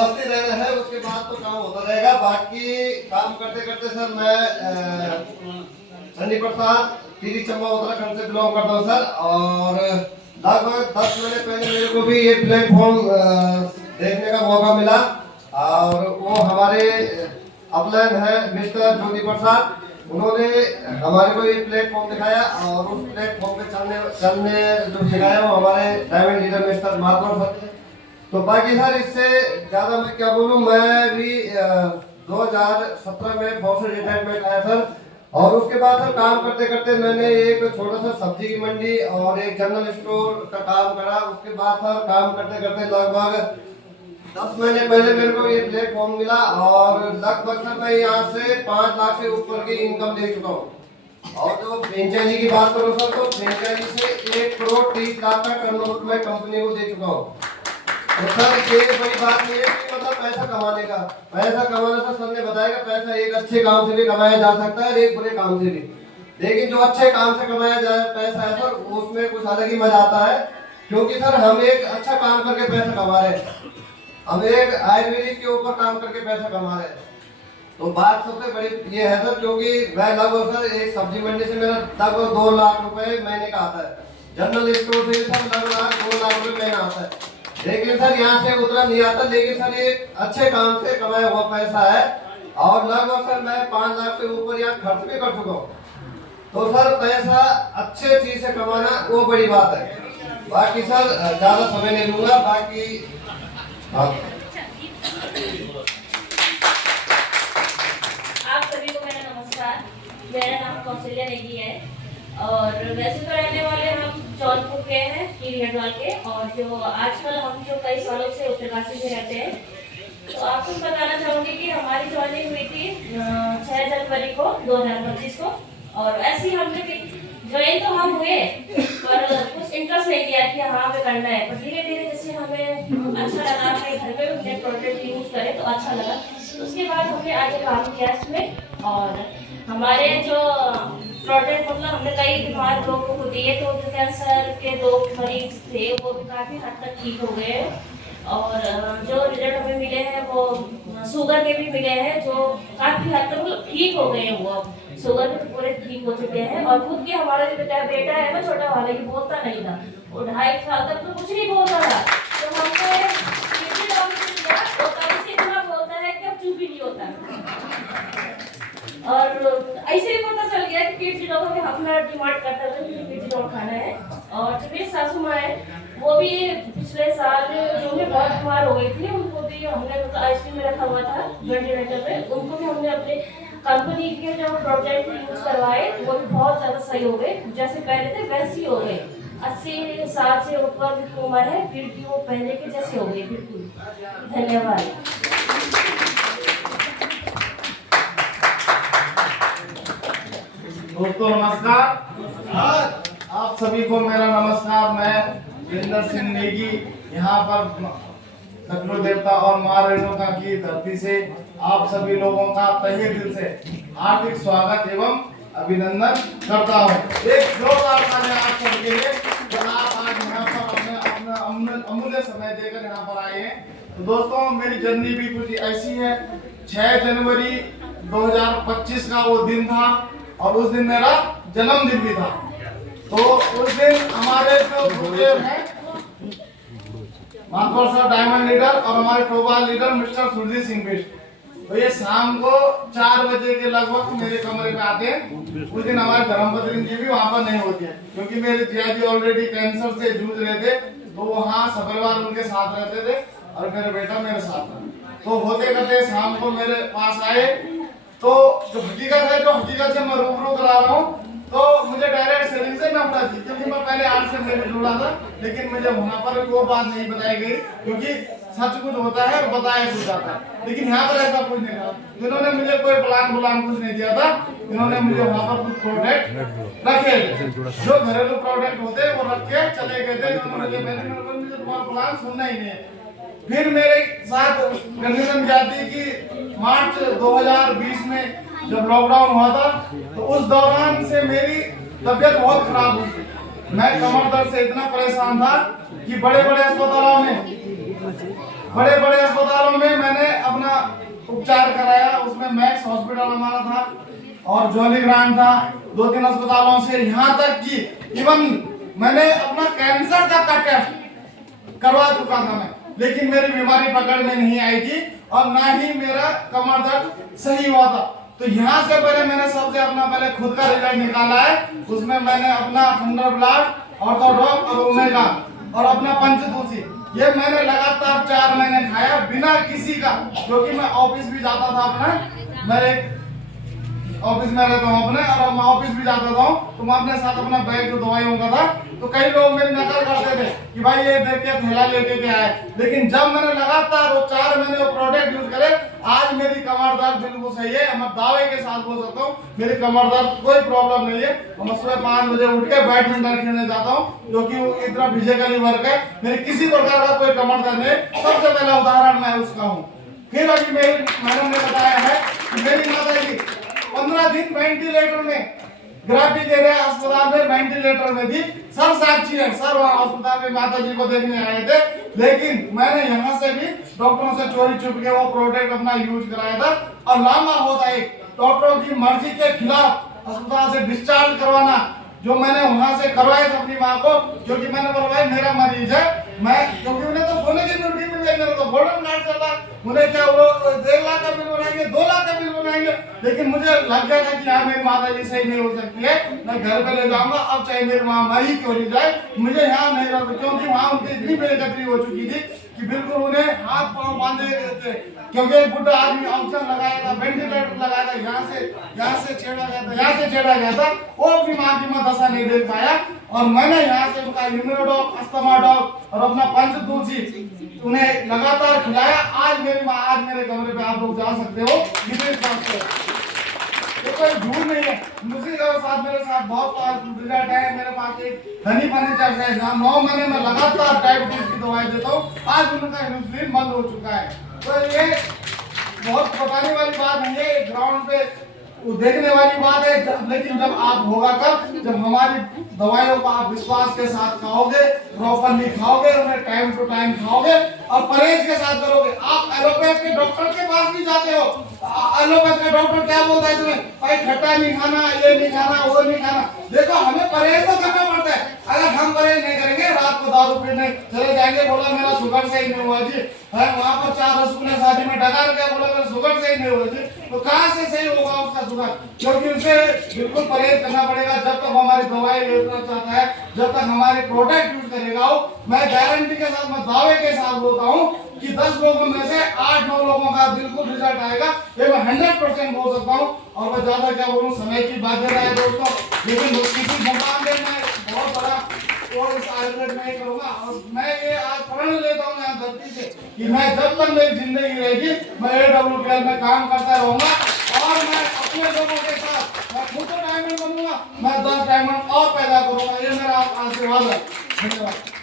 स्वस्थ रहना है, उसके बाद तो काम होता रहेगा। बाकी काम करते करते सर मैं चंडी प्रसाद टीरी चंबा उत्तराखंड से बिलोंग करता हूँ सर। और लगभग 10 महीने पहले मेरे को भी ये प्लेटफॉर्म देखने का मौका मिला, और वो हमारे अपलाइन है मिस्टर ज्योति प्रसाद, उन्होंने हमारे को ये प्लेटफॉर्म दिखाया, और उस प्लेटफॉर्म पे चलने जो सिखाया वो हमारे diamond leader mister Madhav sir. तो बाकी सर इससे ज़्यादा मैं क्या बोलूँ, मैं भी 2017 में फौज से रिटायरमेंट आया सर। और उसके बाद सर काम करते करते मैंने एक छोटा सा सब्जी की मंडी और एक जनरल स्टोर का काम करा। उसके बाद सर काम करते करते लगभग 10 महीने पहले मेरे को ये प्लेटफॉर्म मिला, और लगभग सर मैं यहाँ से 5 लाख से ऊपर की इनकम ले चुका हूँ। और जो फ्रेंचाइजी की बात करूँ सर, तो फ्रेंचाइजी से 1 करोड़ 30 लाख का टर्नओवर मैं कंपनी को दे चुका हूँ। तो सर ये बड़ी बात नहीं है कि मतलब पैसा कमाने का, पैसा कमाना सर ने बताया कि पैसा एक अच्छे काम से भी कमाया जा सकता है और एक बुरे काम से भी, लेकिन जो अच्छे काम से कमाया जाए पैसा है सर उसमें कुछ अलग ही मजा आता है। क्योंकि सर हम एक अच्छा काम करके पैसा कमा रहे हैं, हम एक आयुर्वेदिक के ऊपर काम करके पैसा कमा रहे हैं। तो बात सबसे बड़ी ये है सर, क्योंकि मैं लगभग सर एक सब्जी मंडी से मेरा लगभग 2 लाख रुपए महीने का आता है, जनरल स्टोर से सर लगभग 2 लाख रुपए महीना आता है। लेकिन सर यहाँ से उतना नहीं आता, लेकिन सर ये अच्छे काम से कमाया हुआ पैसा है, और लगभग सर मैं 5 लाख से ऊपर यहाँ खर्च भी कर चुका हूँ। तो सर पैसा अच्छे चीज से कमाना वो बड़ी बात है। बाकी सर ज्यादा समय नहीं लूंगा, बाकी आप सभी को मेरा नमस्कार। मेरा नाम कौशल्या नेगी है, और वैसे तो रहने वाले हम जौनपुर के हैं, टीरी हटवाल के, और जो आजकल हम जो कई सालों से उत्तरकाशी में रहते हैं। तो आपको बताना चाहूँगी कि हमारी ज्वाइनिंग हुई थी 6 जनवरी को 2025 को, और ऐसे ही हमने ज्वाइन तो हम हुए, पर कुछ इंटरेस्ट नहीं किया कि हाँ हमें करना है। पर धीरे धीरे जैसे हमें अच्छा लगा, अपने घर पे भी प्रोडक्ट यूज करें तो अच्छा लगा, तो उसके बाद हमने आगे काम किया इसमें। और हमारे जो प्रोडक्ट मतलब हमने कई बीमार लोगों को दिए, तो जो कैंसर के 2 मरीज थे वो भी काफ़ी हद तक ठीक हो गए, और जो रिजल्ट हमें मिले हैं वो शुगर के भी मिले हैं, जो काफ़ी हद तक ठीक हो गए हैं। वो शुगर के पूरे ठीक हो चुके हैं। और खुद के हमारा जो बेटा है ना, छोटा वाला, ये बोलता नहीं था, वो 2.5 साल तक तो कुछ नहीं बोलता था। तो हमने इतना बोलता है कि अब चुप ही नहीं होता, और ऐसे ही पता चल गया कि पीठ चिड़ों में अपना डिमांड करता था कि पीठ चिड़ों खाना है। और जो मेरी सासू माँ है वो भी पिछले साल जो भी बहुत बीमार हो गई थी, उनको भी हमने मतलब आइसक्रीम में रखा हुआ था वेंटिलेटर पे, उनको भी हमने अपने कंपनी के जो प्रोडक्ट यूज करवाए वो भी बहुत ज़्यादा सही हो गए, जैसे पहले थे वैसे ही हो गए। 80 साल से ऊपर की उम्र है, फिर भी वो पहले के जैसे हो गए बिल्कुल। धन्यवाद। दोस्तों नमस्कार, आप सभी को मेरा नमस्कार। मैं वीरेंद्र सिंह नेगी यहाँ पर सतगुरु देवता और माँ रेणुका की धरती से आप सभी लोगों का तहे दिल से हार्दिक स्वागत एवं अभिनंदन करता हूँ। एक जोरदार तालियां आप सबके लिए, जो आप आज यहाँ पर अपना अमूल्य समय देकर यहाँ पर आए हैं। तो दोस्तों मेरी जर्नी भी कुछ ऐसी है। 6 जनवरी 2025 का वो दिन था, और उस दिन मेरा जन्मदिन भी था। तो उस दिन हमारे जो गुरुदेव हैं माधव सर डायमंड लीडर, और हमारे टोबा लीडर मिस्टर सुरजीत सिंह बिष्ट, तो ये शाम को 4 बजे के लगभग मेरे कमरे में आते हैं। उस दिन हमारे धर्मपत्नी जी भी वहाँ पर नहीं होती है, क्योंकि मेरे जिया जी ऑलरेडी कैंसर से जूझ रहे थे, तो वहाँ सपरिवार उनके साथ रहते थे, और मेरा बेटा मेरे साथ था। तो होते करते शाम को मेरे पास आए, तो जो हकीकत है, जो हकीकत से मैं रूबरू करा रहा हूँ, तो मुझे डायरेक्ट सेलिंग से नफरत थी, क्योंकि मैं पहले आर्ट से मेरे जुड़ा था, लेकिन मुझे वहाँ पर वो बात नहीं बताई गई, क्योंकि सच कुछ होता है और बताया कुछ जाता है। लेकिन यहाँ पर ऐसा कुछ नहीं था, इन्होंने मुझे कोई प्लान कुछ नहीं दिया था। इन्होंने मुझे वहाँ पर कुछ प्रोडक्ट रखे थे, जो घरेलू प्रोडक्ट होते वो रख के चले गए थे। मुझे तुम्हारा प्लान सुनना ही नहीं है। फिर मेरे साथ कंडीशन जाती कि मार्च 2020 में जब लॉकडाउन हुआ था, तो उस दौरान से मेरी तबीयत बहुत खराब हुई। मैं कमर दर्द से इतना परेशान था कि बड़े बड़े अस्पतालों में उपचार कराया, उसमें मैक्स हॉस्पिटल हमारा था और जॉली ग्रांट था, 2-3 अस्पतालों से, यहाँ तक कि इवन मैंने अपना कैंसर तक का टेस्ट करवा चुका था मैं, लेकिन मेरी बीमारी पकड़ में नहीं आई थी और ना ही मेरा कमर दर्द सही हुआ था। तो यहाँ से पहले मैंने सबसे अपना पहले खुद का रिजल्ट निकाला है, उसमें मैंने अपना थंडर ब्लास्ट, ऑर्थोडॉक और ओमेगा और अपना पंचतुलसी, ये मैंने लगातार 4 महीने खाया बिना किसी का, क्योंकि मैं ऑफिस भी जाता था अपना, मेरे ऑफिस में रहता हूँ अपने, और मैं ऑफिस भी जाता था तो मैं अपने साथ अपना बैग जो दवाइयों का था, तो कई लोग मेरी नकल करते थे कि भाई ये देख के थैला लेके के आए, लेकिन जब मैंने लगातार वो 4 महीने वो प्रोडक्ट यूज करे, आज मेरी कमर दर्द बिल्कुल सही है। मैं दावे के साथ बोल सकता हूँ मेरी कमर दर्द कोई प्रॉब्लम नहीं है। मैं सुबह 5 बजे उठ के बैडमिंटन खेलने जाता हूँ, क्योंकि वो इतना फिजिकली वर्क है, मेरी किसी प्रकार का कोई कमर दर्द नहीं। सबसे पहला उदाहरण मैं उसका हूँ। फिर अभी मेरी मैडम ने बताया है कि मेरी माता जी 15 दिन वेंटिलेटर में, ग्राफिक एरिया अस्पताल में वेंटिलेटर में थी। सब साक्षी है, सर वहाँ अस्पताल में माता जी को देखने आए थे, लेकिन मैंने यहाँ से भी डॉक्टरों से चोरी छुप के वो प्रोडक्ट अपना यूज कराया था। और लामा होता है डॉक्टरों की मर्जी के खिलाफ अस्पताल से डिस्चार्ज करवाना, जो मैंने वहां से करवाए थे अपनी माँ को, क्योंकि मैंने बोला भाई मेरा मरीज है, मैं, क्योंकि उन्हें तो सोने की ड्यूटी मिल गई, मेरा तो गोल्डन कार्ड चल रहा, उन्हें क्या वो 1.5 लाख का बिल बनाएंगे, 2 लाख का बिल बनाएंगे, लेकिन मुझे लग गया था कि हाँ मेरी माता जी सही नहीं हो सकती है, मैं घर पे ले जाऊंगा, अब चाहे मेरी माँ मरी क्यों नहीं जाए, मुझे यहाँ नहीं रहता, क्योंकि वहाँ उनकी इतनी बेइज्जती हो चुकी थी कि बिल्कुल उन्हें हाथ पांव बांधे थे, क्योंकि एक बुढ़ा आदमी ऑक्सीजन लगाया था, वेंटिलेटर लगाया था, यहाँ से छेड़ा गया था, यहाँ से छेड़ा गया था, वो अपनी माँ की मैं दशा नहीं देख पाया। और मैंने यहाँ से उनका इम्यूनोडॉक, अस्थमाडॉक और अपना पंचतुलसी उन्हें लगातार खिलाया। आज मेरी माँ, आज मेरे कमरे पे आप लोग जा सकते हो, ये कोई झूठ नहीं है। मुझे साथ मेरे साथ बहुत रिजल्ट है। मेरे पास एक धनी फर्नीचर है जहाँ 9 महीने में लगातार डायबिटीज की दवाई देता हूँ, आज उनका इंसुलिन बंद हो चुका है। तो ये बहुत बताने वाली बात नहीं है, ग्राउंड पे वो देखने वाली बात है, लेकिन जब आप होगा कब, जब हमारी दवाइयों को आप विश्वास के साथ खाओगे, प्रॉपरली खाओगे, उन्हें टाइम टू टाइम खाओगे और परहेज के साथ करोगे। आप एलोपैथ के डॉक्टर के पास भी जाते हो, एलोपैथ का डॉक्टर क्या बोलता है तुम्हें, भाई खट्टा नहीं खाना, ये नहीं खाना, वो नहीं खाना। देखो हमें परहेज तो करना पड़ता है। अगर हम परहेज नहीं करेंगे, रात को दारू पीने चले जाएंगे, बोला मेरा शुगर सही नहीं हुआ जी, है वहाँ पर 4 रसगुल्ले शादी में डकार के बोला मेरा शुगर सही नहीं हुआ जी, तो कहाँ से सही होगा उसका शुगर? क्योंकि उसे बिल्कुल परहेज करना पड़ेगा। जब तक हमारी दवाई लेना चाहता है, जब तक हमारे प्रोडक्ट यूज करेगा, मैं गारंटी के साथ, मैं दावे के साथ बोलता हूँ कि 10 लोगों में से 8-9 लोगों का बिल्कुल रिजल्ट आएगा, ये मैं 100% बोल सकता हूँ। और मैं ज्यादा क्या बोलूँ, समय की बाध्यता है दोस्तों, लेकिन किसी मुकाबले में बहुत बड़ा और इस आयुर्वेद में करूंगा। और मैं ये आज प्रण लेता हूँ यहाँ धरती से कि मैं जब तक मेरी जिंदगी रहेगी, मैं AWPL में काम करता रहूंगा और मैं अपने लोगों के साथ, मैं खुद तो डायमंड बनूंगा, मैं 10 डायमंड और पैदा करूंगा। ये मेरा आशीर्वाद है। धन्यवाद।